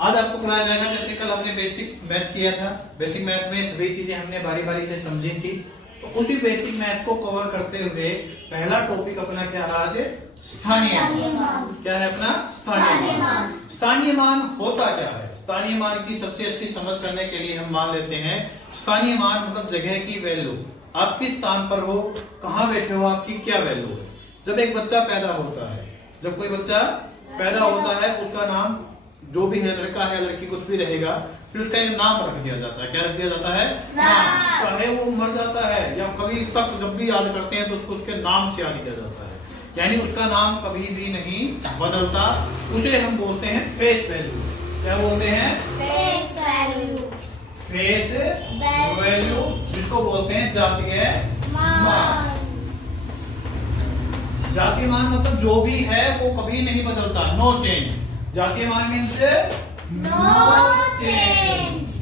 आज आपको कराया जाएगा, जैसे कल हमने बेसिक मैथ किया था, बेसिक मैथ में सभी चीजें हमने बारी बारी से समझी थी, तो उसी बेसिक मैथ को कवर करते हुए पहला टॉपिक अपना क्या है आज? स्थानीय मान। क्या है अपना? स्थानीय मान। स्थानीय मान होता क्या है? स्थानीय मान की सबसे अच्छी समझ करने के लिए हम मान लेते हैं, स्थानीय मान मतलब जगह की वैल्यू। आप किस स्थान पर हो, कहाँ बैठे हो, आपकी क्या वैल्यू है। जब एक बच्चा पैदा होता है, जब कोई बच्चा पैदा होता है, उसका नाम जो भी है, लड़का है लड़की कुछ भी रहेगा, फिर उसका एक नाम रख दिया जाता है। क्या रख दिया जाता है? नाम। चाहे वो मर जाता है या कभी तक जब भी याद करते हैं तो उसको उसके नाम से याद किया जाता है, यानी उसका नाम कभी भी नहीं बदलता। उसे हम बोलते हैं फेस वैल्यू। क्या बोलते हैं? Face value. फेस वैल्यू, जिसको बोलते हैं जातीय मान। जातीय मान मतलब जो भी है वो कभी नहीं बदलता, नो चेंज। जातीय मान मीन्स नो चेंज,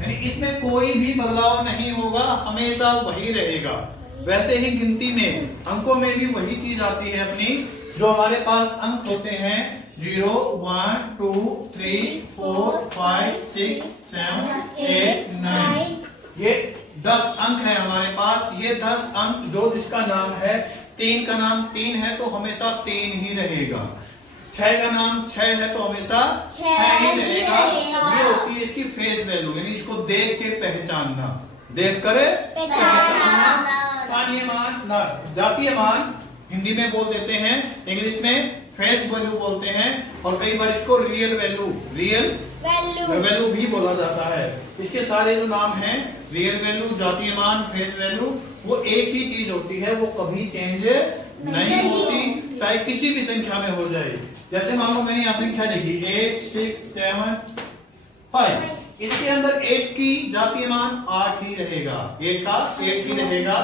यानी इसमें कोई भी बदलाव नहीं होगा, हमेशा वही रहेगा। वैसे ही गिनती में, अंकों में भी वही चीज आती है अपनी, जो हमारे पास अंक होते हैं 0 1 2 3 4 5 6 7 8 9, ये 10 अंक है हमारे पास। ये 10 अंक जो जिसका नाम है, 3 का नाम 3 है तो हमेशा 3 ही रहेगा, 6 का नाम 6 है तो हमेशा 6 ही रहेगा। ये होती है इसकी फेस वैल्यू, यानी इसको देख के पहचानना, देख कर पहचानना। स्थानीय मान ना जातीय मान हिंदी में बोल देते हैं, इंग्लिश में फेस वैल्यू बोलते हैं, और कई बार इसको रियल वैल्यू भी बोला जाता है। इसके सारे जो नाम हैं, रियल वैल्यू, जातीय मान, फेस वैल्यू, वो एक ही चीज होती है, वो कभी चेंज नहीं होती, चाहे किसी भी संख्या में हो जाए। जैसे मान लो मैंने यहाँ संख्या लिखी 8 6 7 5, इसके अंदर 8 की जातीय मान 8 ही रहेगा, 8 का 8 ही रहेगा,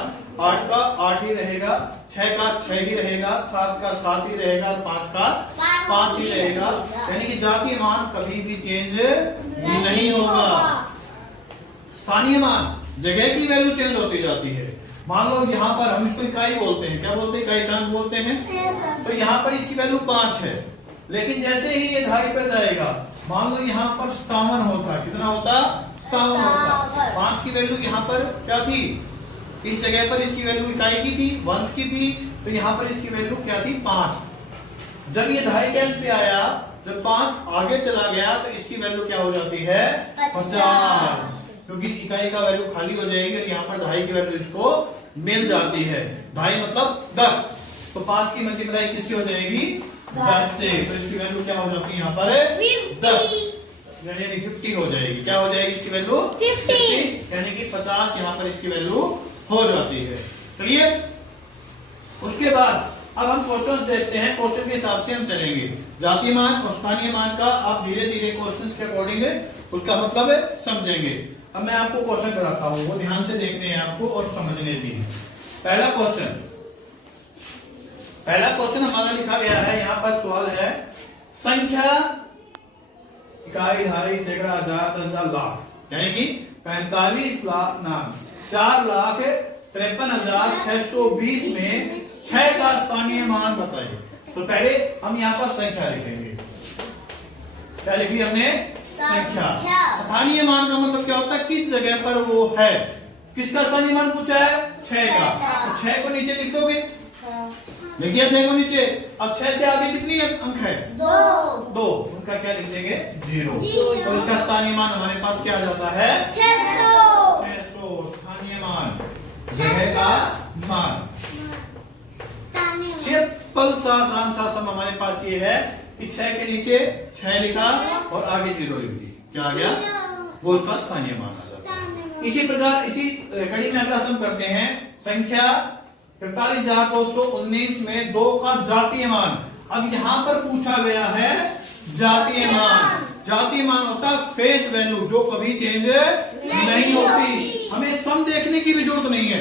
8 का 8 ही रहेगा, 6 का 6 ही रहेगा, 7 का 7 ही रहेगा, 5 का 5 ही रहेगा, यानी कि जातीय मान कभी भी चेंज नहीं होगा। स्थानीय मान जगह की वैल्यू चेंज होती जाती है। मान लो यहाँ पर हम इसको इकाई बोलते हैं, क्या बोलते हैं? इकाई कांक बोलते हैं। तो यहाँ पर इसकी वैल्यू 5 है, लेकिन जैसे ही ये 2.5 पे जाएगा, मान लो यहाँ पर 57 होता, कितना होता? 57 होता। 5 की वैल्यू यहाँ पर क्या थी? इस जगह पर इसकी वैल्यू इकाई की थी, वंश की थी, तो यहाँ पर इसकी वैल्यू क्या थी? 5। जब ये 2.5 के अंक पे आया, जब 5 आगे चला गया तो इसकी वैल्यू क्या हो जाती है? 50, क्योंकि इकाई का वैल्यू खाली हो जाएगी और यहाँ पर 2.5 की वैल्यू इसको मिल जाती है। 2.5 मतलब 10, तो 5 की मल्टीप्लाई किससे हो जाएगी? 10 से, तो इसकी वैल्यू क्या हो जाती है यहाँ पर? 10, यानी 50 हो जाएगी। क्या हो जाएगी इसकी वैल्यू? 50, यानी कि 50 यहाँ पर इसकी वैल्यू हो जाती है। क्लियर? उसके बाद अब हम क्वेश्चंस देखते हैं, क्वेश्चन के हिसाब से हम चलेंगे। जातीय मान और स्थानीय मान का आप धीरे धीरे क्वेश्चंस के अकॉर्डिंग उसका मतलब समझेंगे। अब मैं आपको क्वेश्चन कराता हूँ, वो ध्यान से देखने हैं आपको और समझने भी है। पहला क्वेश्चन हमारा लिखा गया है, यहाँ पर सवाल है, संख्या इकाई, दहाई, सैकड़ा, हजार, 10,000, लाख, यानी कि 45 लाख नाम 4,53,620 में 6 का स्थानीय मान बताइए। तो पहले हम यहाँ पर संख्या लिखेंगे। क्या लिखी हमने? संख्या। स्थानीय मान का मतलब क्या होता है? किस जगह पर वो है। किसका स्थानीय मान पूछा है? 6 का। तो 6 को नीचे लिख दोगे, लिख दिया 6 को नीचे। अब 6 से आगे कितनी अंक है? 2, उनका क्या लिख देंगे? 0। तो इसका स्थानीय मान हमारे पास क्या आ जाता है? 600। स्थानीय मान, जगह का मान। सिंपल सा आसान सा सम हमारे पास ये है कि 6 के नीचे 6 लिखा और आगे 0 लिख दी, क्या आ गया? वो उसका स्थानीय मान आ जाता है। इसी प्रकार इसी कड़ी में अगला सम करते हैं, संख्या 43,219 में 2 का जातीय मान। अब यहाँ पर पूछा गया है जातीय मान। जातीय मान होता है फेस वैल्यू, जो कभी चेंज नहीं होती। हमें सम देखने की भी जरूरत नहीं है,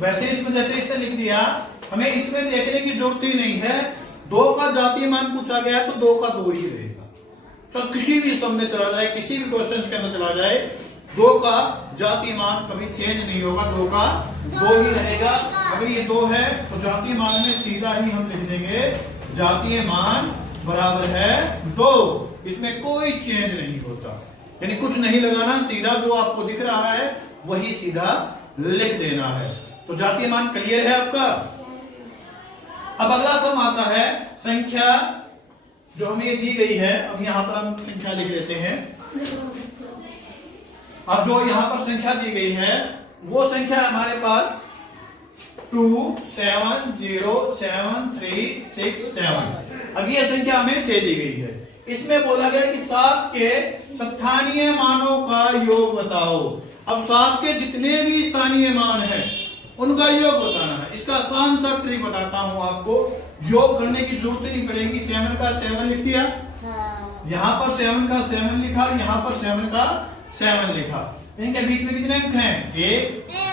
वैसे इसमें जैसे इसने लिख दिया, हमें इसमें देखने की जरूरत ही नहीं है। 2 का जातीय मान पूछा गया तो 2 का 2 ही रहेगा। तो किसी भी सम में चला जाए, किसी भी क्वेश्चन के अंदर चला जाए, 2 का जातीय मान कभी चेंज नहीं होगा, 2 का 2 ही रहेगा। अगर ये 2 है तो जातीय मान में सीधा ही हम लिख देंगे जातीय मान बराबर है 2। इसमें कोई चेंज नहीं होता, यानी कुछ नहीं लगाना, सीधा जो आपको दिख रहा है वही सीधा लिख देना है। तो जातीय मान क्लियर है आपका। अब अगला सम आता है संख्या जो हमें दी गई है। अब यहां पर हम संख्या लिख लेते हैं। अब जो यहां पर संख्या दी गई है वो संख्या हमारे पास 2 7 0 7 3 6 7। अब ये संख्या हमें दे दी गई है। इसमें बोला गया कि 7 के स्थानीय मानों का योग बताओ। अब 7 के जितने भी स्थानीय मान हैं उनका योग बताना है। इसका आसान सा ट्रिक बताता हूं आपको, योग करने की जरूरत नहीं पड़ेगी। 7 का 7 लिख दिया, यहाँ पर 7 का 7 लिखा, यहाँ पर 7 का 7 लिखा। इनके बीच में कितने अंक हैं? 1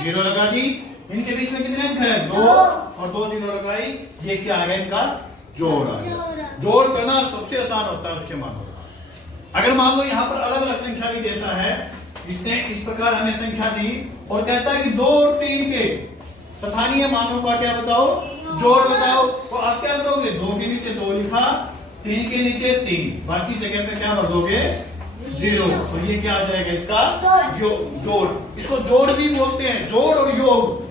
0 लगा दी। इनके बीच में कितने अंक हैं? 2 और 2 0 लगाई। ये क्या आ गया? इनका जोड़ आ गया। जोड़ करना सबसे आसान होता है उसके मानों का। अगर मान लो यहाँ पर अलग अलग संख्या भी देता है, इसने इस प्रकार हमें संख्या दी और कहता है कि 2 और 3 के स्थानीय मानों का क्या बताओ? जोड़ बताओ। तो आप क्या करोगे? 2 के नीचे 2 लिखा, 3 के नीचे 3, बाकी जगह पे क्या भर दोगे? 0। और ये क्या आ जाएगा? इसका जोड़। इसको जोड़ भी बोलते हैं। जोड़ और योग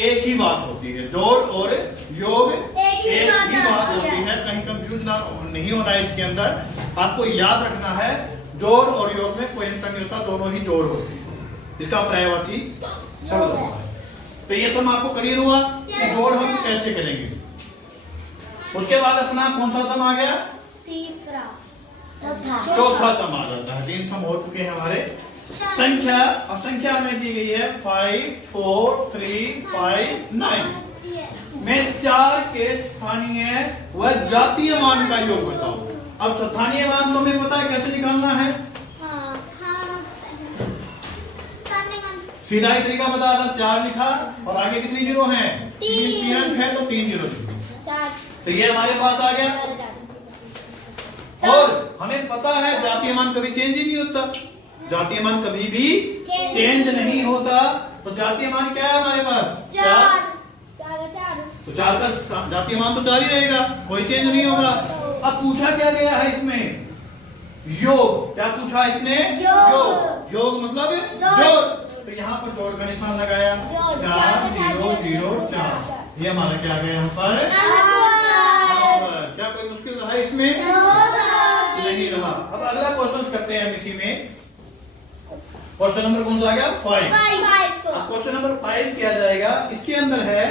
एक ही बात होती है। जोड़ और योग एक ही बात होती है। कहीं कंफ्यूज नहीं होना है इसके अंदर। आपको याद रखना है जोड़ और योग में कोई अंतर नहीं होता, दोनों ही जोड़ होती है। इसका पर्यायवाची शब्द होता है। तो ये सब आपको क्लियर हुआ कि जोड़ हम कैसे करेंगे। उसके बाद अपना कौन सा सम आ गया? तीसरा चौथा सम आ जाता है। 3 सम हो चुके हैं हमारे। संख्या, अब संख्या हमें दी गई है 5 4 3 5 9 में 4 के स्थानीय व जातीय मान का योग बताओ। अब स्थानीय मान तो हमें पता है कैसे निकालना है। सीधा ही तरीका बता था। 4 लिखा और आगे कितनी जीरो हैं? 3 अंक है तो 3 जीरो। तो ये हमारे पास आ गया। और हमें पता है जातीय मान कभी चेंज ही नहीं होता। जातीय मान कभी भी चेंज नहीं होता। तो जातीय मान क्या है हमारे पास? 4। तो 4 का जातीय मान तो 4 ही रहेगा, कोई चेंज नहीं होगा। अब पूछा क्या गया है इसमें? योग। क्या पूछा इसने? योग। योग मतलब जोड़। तो यहाँ पर जोड़ का निशान लगाया, 4 0 0 4। ये हमारा क्या आ गया यहाँ पर? क्या कोई मुश्किल रहा इसमें? नहीं रहा। अब अगला क्वेश्चन करते हैं इसी में। क्वेश्चन नंबर कौन सा आ गया? 5। अब क्वेश्चन नंबर 5 किया जाएगा। इसके अंदर है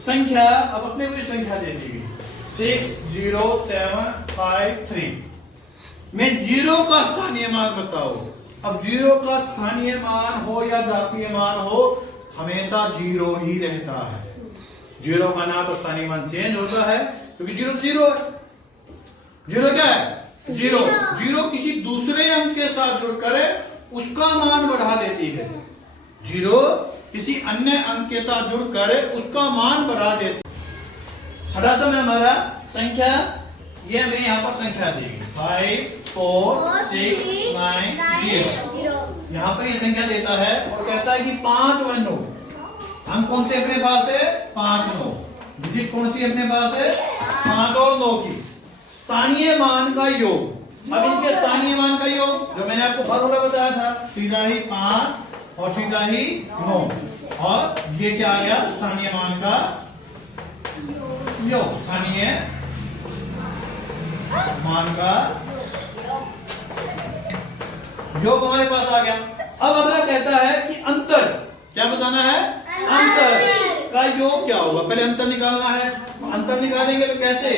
संख्या। अब अपने को ये संख्या दे दी गई 6 0 7 5 3 में 0 का स्थानीय मान बताओ। अब 0 का स्थानीय मान हो या जातीय मान हो, हमेशा 0 ही रहता है। 0 का ना तो स्थानीय मान चेंज होता है, क्योंकि 0 0 है। 0 क्या है? 0। 0 किसी दूसरे अंक के साथ जुड़कर उसका मान बढ़ा देती है। 0 किसी अन्य अंक के साथ जुड़कर उसका मान बढ़ा देती है। छठा सम है हमारा संख्या। ये हमें यहाँ पर संख्या दी 5 4 6 9 0। यहाँ पर ये संख्या देता है और कहता है कि 5 व 9 अंक कौन से अपने पास है? 5 9। डिजिट कौन सी अपने पास है? 5 और 9 की स्थानीय मान का योग। अब इनके स्थानीय मान का योग जो मैंने आपको फार्मूला बताया था, सीधा ही 5 और सीधा ही 9। और ये क्या आ गया? स्थानीय मान का योग। स्थानीय मान का योग हमारे पास आ गया। अब अगला कहता है कि अंतर क्या बताना है? अंतर का योग क्या होगा? पहले अंतर निकालना है। अंतर निकालेंगे तो कैसे?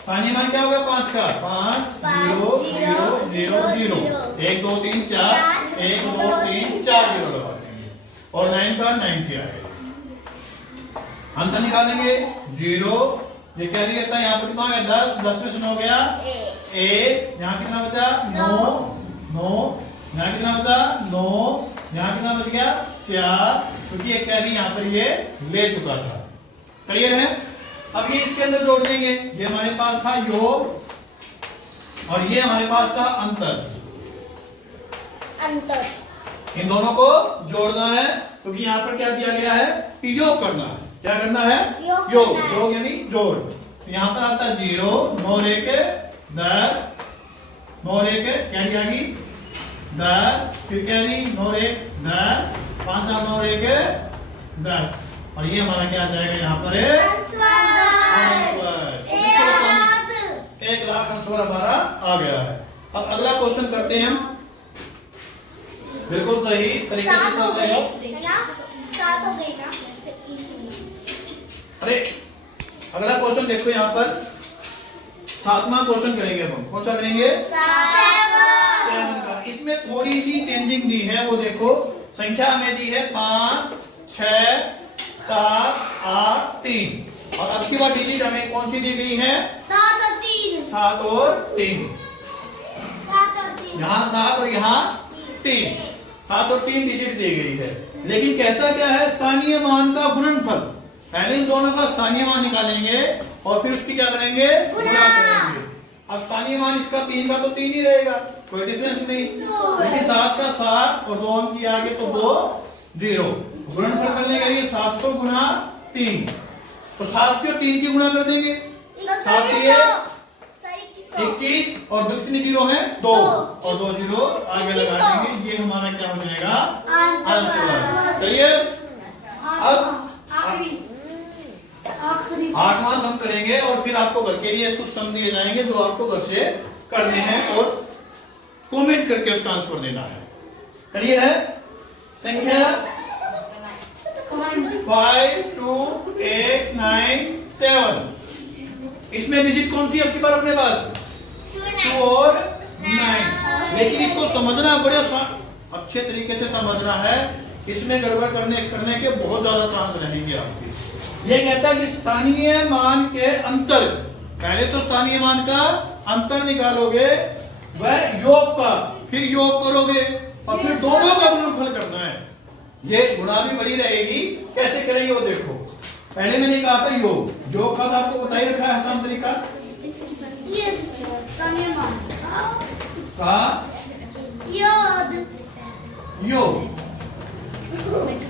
स्थानीय मान क्या होगा? 5 का 5 0 0 0 0 1 2 3 4 1 2 3 4 0 लगा देंगे। और 9 का 9 क्या है? अंतर निकालेंगे 0। ये क्या नहीं रहता है? यहाँ पर कितना हो गया? 10 10 में से 9 गया 1। यहाँ कितना बचा? 9 9। यहाँ कितना बचा? 9। यहाँ कितना बच गया? 4। क्योंकि एक कैरी यहाँ पर ये ले चुका था। क्लियर है? अब ये इसके अंदर जोड़ देंगे। ये हमारे पास था योग और ये हमारे पास था अंतर। इन दोनों को जोड़ना है, क्योंकि यहाँ पर क्या दिया गया है कि योग करना है। क्या करना है? योग यानी जोड़। तो यहाँ पर आता है 0 9 1 10 9 और 1 कैरी आ गई 10, फिर कैरी 9 और 1 10, 5 9 और 1 10, और ये हमारा क्या आ जाएगा यहाँ पर आंसर। 1 लाख आंसर हमारा आ गया है। अब अगला क्वेश्चन करते हैं हम, बिल्कुल सही तरीके से चलते हैं। अरे अगला क्वेश्चन देखो यहाँ पर 7वां क्वेश्चन करेंगे हम। कौन सा करेंगे? 7 का। इसमें थोड़ी सी चेंजिंग दी है, वो देखो संख्या हमें दी है 5 6 7 8 3, और अब की बार डिजिट हमें कौन सी दी गई है? 7 और 3। यहाँ 7 और यहाँ 3, 7 और 3 डिजिट दी गई है। लेकिन कहता क्या है? स्थानीय मान का गुणनफल। पहले इन दोनों का स्थानीय मान निकालेंगे और फिर उसकी क्या करेंगे? गुणा करेंगे। अब स्थानीय मान इसका 3 का तो 3 ही रहेगा, कोई डिफरेंस नहीं। लेकिन 7 का 7 और 2 अंक आगे तो 2 0। गुणनफल करने के लिए 700 गुना 3, तो 7 की और 3 की गुणा कर देंगे। 7 की 21 और 2 कितने जीरो हैं? 2 और 2 जीरो आगे लगा देंगे। ये हमारा क्या हो जाएगा? आंसर। चलिए अब 8वां सम करेंगे और फिर आपको घर के लिए कुछ सम दिए जाएंगे जो आपको घर से करने हैं और कमेंट करके उसका आंसर देना है। क्लियर है? संख्या 5 2 8 9 7, इसमें डिजिट कौन सी आपके पास अपने पास? 2 और 9। लेकिन इसको समझना बड़े अच्छे तरीके से समझना है, इसमें गड़बड़ करने के बहुत ज्यादा चांस रहेंगे आपके। ये कहता है कि स्थानीय मान के अंतर, पहले तो स्थानीय मान का अंतर निकालोगे, वह योग का, फिर योग करोगे और फिर दोनों का गुणनफल करना है। ये गुणा भी बड़ी रहेगी, कैसे करेंगे वो देखो। पहले मैंने कहा था योग, योग का तो आपको बता ही रखा है आसान तरीका का योग।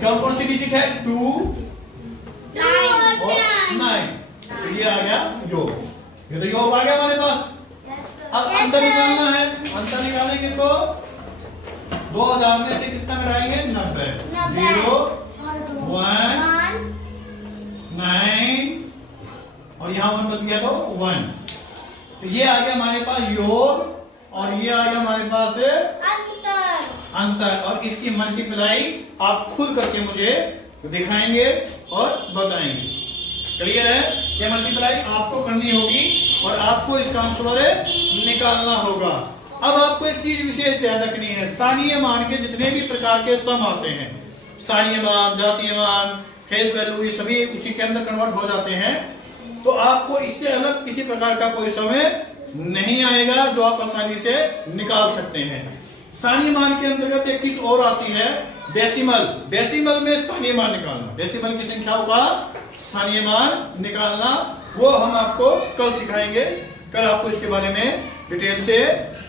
कौन सी डिजिट है? 2 और 9, तो ये आ गया योग। ये तो योग आ गया हमारे पास। अब अंतर निकालना है, अंतर निकालेंगे तो 2000 में से कितना घटाएंगे? 90। 0 1 9 और यहाँ 1 बच गया तो 1, तो ये आ गया हमारे पास योग और ये आ गया हमारे पास अंतर। और इसकी मल्टीप्लाई आप खुद करके मुझे दिखाएंगे और बताएंगे। क्लियर है? ये मल्टीप्लाई आपको करनी होगी और आपको इसका आंसर निकालना होगा। अब आपको एक चीज विशेष ध्यान रखनी है, स्थानीय मान के जितने भी प्रकार के सम आते हैं, स्थानीय मान, जातीय मान, फेस वैल्यू, ये सभी उसी के अंदर कन्वर्ट हो जाते हैं। तो आपको इससे अलग किसी प्रकार का कोई समय नहीं आएगा जो आप आसानी से निकाल सकते हैं। स्थानीय मान के अंतर्गत एक चीज और आती है, डेसिमल। डेसिमल में स्थानीय मान निकालना, डेसिमल की संख्याओं का स्थानीय मान निकालना, वो हम आपको कल सिखाएंगे। कल आपको इसके बारे में डिटेल से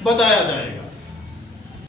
बताया जाएगा।